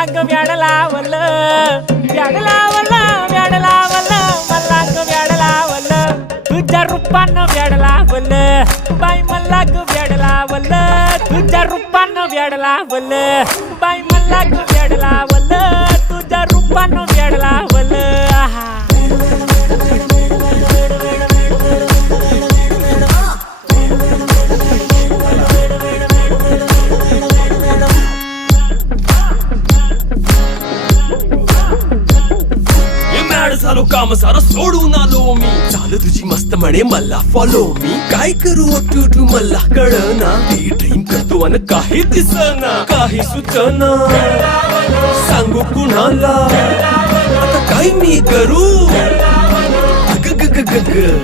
मला ग व्याड लावलं व्याड लावलं व्याड लावलं मला ग व्याड लावलं तुझ्या रूपानं व्याड लावलं बाई मला ग व्याड लावलं तुझ्या रूपानं व्याड लावलं बाई मला ग व्याड लावलं तुझ्या रूपानं व्याड लावलं झालो काम सारं सोडून आलो मी चाल तुझी मस्त म्हणे मला फॉलो मी काय करू टू मला कळना ती ड्रीम करतो आणि काही दिसना काही सुचना सांगू कुणाला आता काय मी करू ग ग ग ग